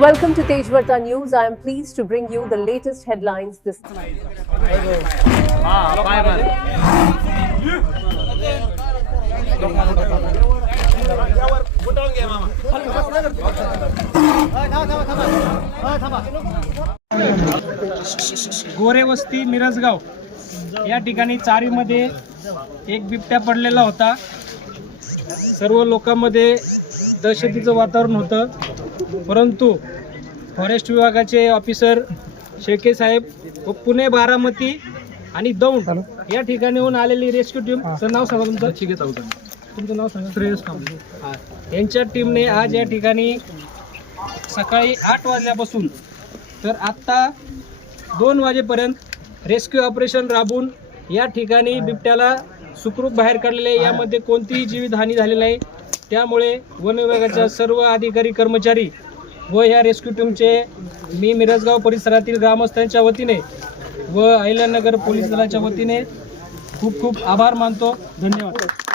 Welcome to Tejvarta News. I am pleased to bring you the latest headlines this गोरेवस्ती Mirajgaon या ठिकाणी चारीमध्ये एक बिबट्या पडलेला होता। सर्व लोकांमध्ये दहशतीचं वातावरण होतं, परंतु फॉरेस्ट विभागाचे ऑफिसर शेळके साहेब व पुणे, बारामती आणि दौंड या ठिकाणीहून आलेली रेस्क्यू टीम, नाव सांगा तुमचं नाव सांगा। श्रेयस कांबळे यांच्या टीमने आज या ठिकाणी सकाळी 8 वाजल्यापासून तर आत्ता 2 वाजेपर्यंत रेस्क्यू ऑपरेशन राबवून या ठिकाणी बिबट्याला सुखरूप बाहेर काढलेले। यामध्ये कोणतीही जीवितहानी झालेली नाही। त्यामुळे वन विभागाच्या सर्व अधिकारी कर्मचारी व या रेस्क्यू टीमचे मी मिरजगाव परिसरातील ग्रामस्थांच्या वतीने व अहिल्यानगर पोलीस दलाच्या वतीने खूप खूप आभार मानतो। धन्यवाद।